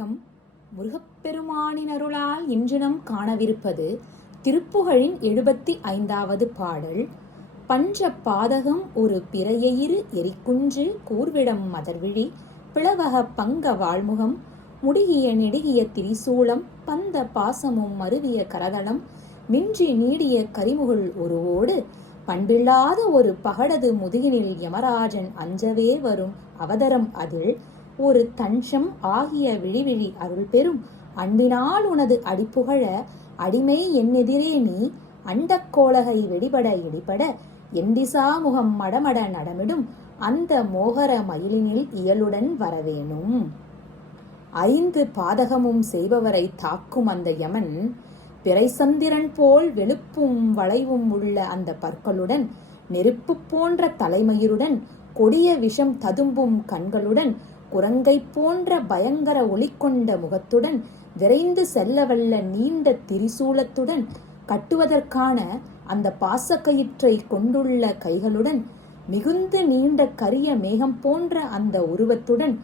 வணக்கம். முருகப்பெருமானின் அருளால் இன்று நாம் காணவிருப்பது திருப்புகழின் 75வது பாடல். பஞ்ச பாதகம் ஒரு பிறையயிறு எரிக்குன்று கூர்விடம் மதர்விழி பிளவக பங்க வாழ்முகம் முடிகிய நெடுகிய திரிசூலம் பந்த பாசமும் மருவிய கரதளம் மின்றி நீடிய கரிமுகுள் ஒருவோடு பண்பில்லாத ஒரு பகடது முதுகினில் யமராஜன் அஞ்சவே வரும் அவதரம் அதில் ஒரு தஞ்சம் ஆகிய விழிவிழி அருள் பெறும் அன்பினால் உனது அடிப்புகழ அடிமை என்னெதிரே நீ அண்டக்கோளகை வெடிபட இடிபட எண்டிசா முகம் மடமட நடமிடும் அந்த மோகர மயிலினில் இயலுடன் வரவேணும். 5 பாதகமும் செய்பவரை தாக்கும் அந்த யமன் பிறைசந்திரன் போல் வெளுப்பும் வளைவும் உள்ள அந்த பற்களுடன் நெருப்பு போன்ற தலைமயிருடன் கொடிய விஷம் ததும்பும் கண்களுடன் குரங்கை போன்ற பயங்கர ஒளி கொண்ட முகத்துடன் விரைந்து செல்லவல்ல நீண்ட திரிசூலத்துடன் கட்டுவதற்கான அந்த பாசக்கயிற்றை கொண்டுள்ள கைகளுடன் மிகுந்து நீண்ட கரிய மேகம் போன்ற அந்த உருவத்துடன்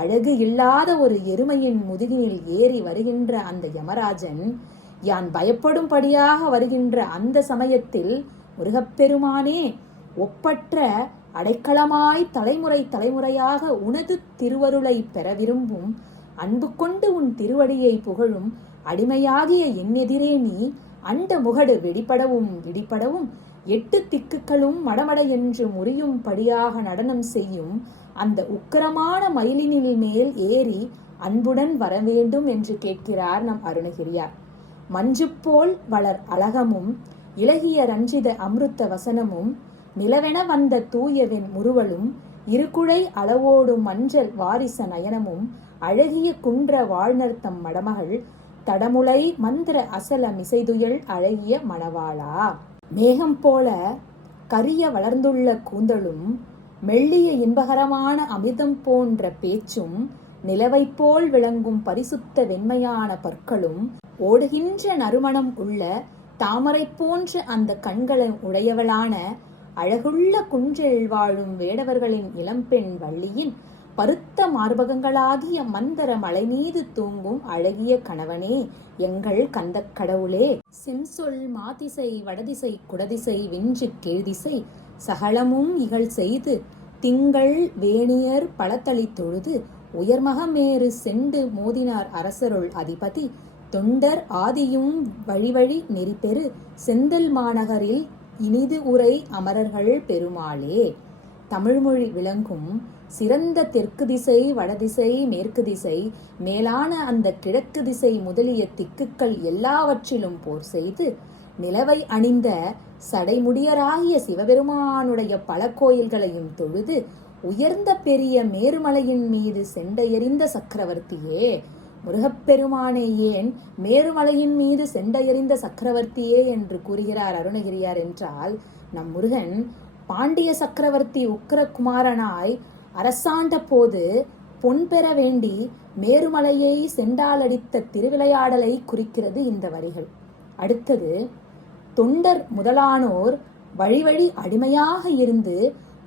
அழகு இல்லாத ஒரு எருமையின் முதுகினில் ஏறி வருகின்ற அந்த யமராஜன் யான் பயப்படும்படியாக வருகின்ற அந்த சமயத்தில் முருகப்பெருமானே ஒப்பற்ற அடைக்கலமாய் தலைமுறை தலைமுறையாக உனது திருவருளை பெற விரும்பும் அன்பு கொண்டு உன் திருவடியை புகழும் அடிமையாகிய என்னெதிரே நீ அண்ட முகடு வெடிப்படவும் இடிப்படவும் 8 திக்குகளும் மடமட என்று முறியும் படியாக நடனம் செய்யும் அந்த உக்கிரமான மயிலினில் மேல் ஏறி அன்புடன் வரவேண்டும் என்று கேட்கிறார் நம் அருணகிரியார். மஞ்சு போல் வளர் அழகமும் இலகிய ரஞ்சித அமிர்த வசனமும் நிலவென வந்த தூயவின் முறுவலும் இருக்குழை அளவோடும் மஞ்சள் வாரிச நயனமும் அழகிய குன்ற வாழ்நர்த்தம் மடமகள் தடமுலை மந்திர அசல மிசைதுயல் அழகிய மணவாளா. மேகம் போல கரிய வளர்ந்துள்ள கூந்தலும் மெல்லிய இன்பகரமான அமிர்தம் போன்ற பேச்சும் நிலவை போல் விளங்கும் பரிசுத்த வெண்மையான பற்களும் ஓடுகின்ற நறுமணம் உள்ள தாமரை போன்ற அந்த கண்களை உடையவளான அழகுள்ள குன்றில் வாழும் வேடவர்களின் இளம்பெண் வள்ளியின் பருத்த மார்பகங்களாகிய மந்தர மலை மீது தூங்கும் அழகிய கணவனே எங்கள் கந்தக் கடவுளே. செம்சொல் மாதிசை வடதிசை குடதிசை வென்று கீழ்திசை சகலமும் இகழ் செய்து திங்கள் வேணியர் பழத்தளி தொழுது உயர்மகமேறு செண்டு மோதினார் அரசருள் அதிபதி தொண்டர் ஆதியும் வழிவழி நெறிபெறு செந்தல் மாநகரில் இனிது உரை அமரர்கள் பெருமாளே. தமிழ்மொழி விளங்கும் சிறந்த தெற்கு திசை வடதிசை மேற்கு திசை மேலான அந்த கிழக்கு திசை முதலிய திக்குகள் எல்லாவற்றிலும் போர் செய்து நிலவை அணிந்த சடைமுடியராகிய சிவபெருமானுடைய பல கோயில்களையும் தொழுது உயர்ந்த பெரிய மேருமலையின் மீது செண்டையறிந்த சக்கரவர்த்தியே. முருகப்பெருமானே ஏன் மேருமலையின் மீது செண்டையறிந்த சக்கரவர்த்தியே என்று கூறுகிறார் அருணகிரியார் என்றால், நம் முருகன் பாண்டிய சக்கரவர்த்தி உக்கிரகுமாரனாய் அரசாண்ட போது பொன் பெற வேண்டி மேருமலையை செண்டாலடித்த திருவிளையாடலை குறிக்கிறது இந்த வரிகள். அடுத்தது, தொண்டர் முதலானோர் வழிவழி அடிமையாக இருந்து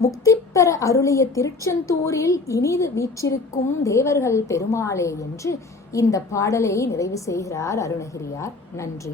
முக்தி பெற அருளிய திருச்செந்தூரில் இனிது வீற்றிருக்கும் தேவர்கள் பெருமாளே என்று இந்த பாடலை நிறைவு செய்கிறார் அருணகிரியார். நன்றி.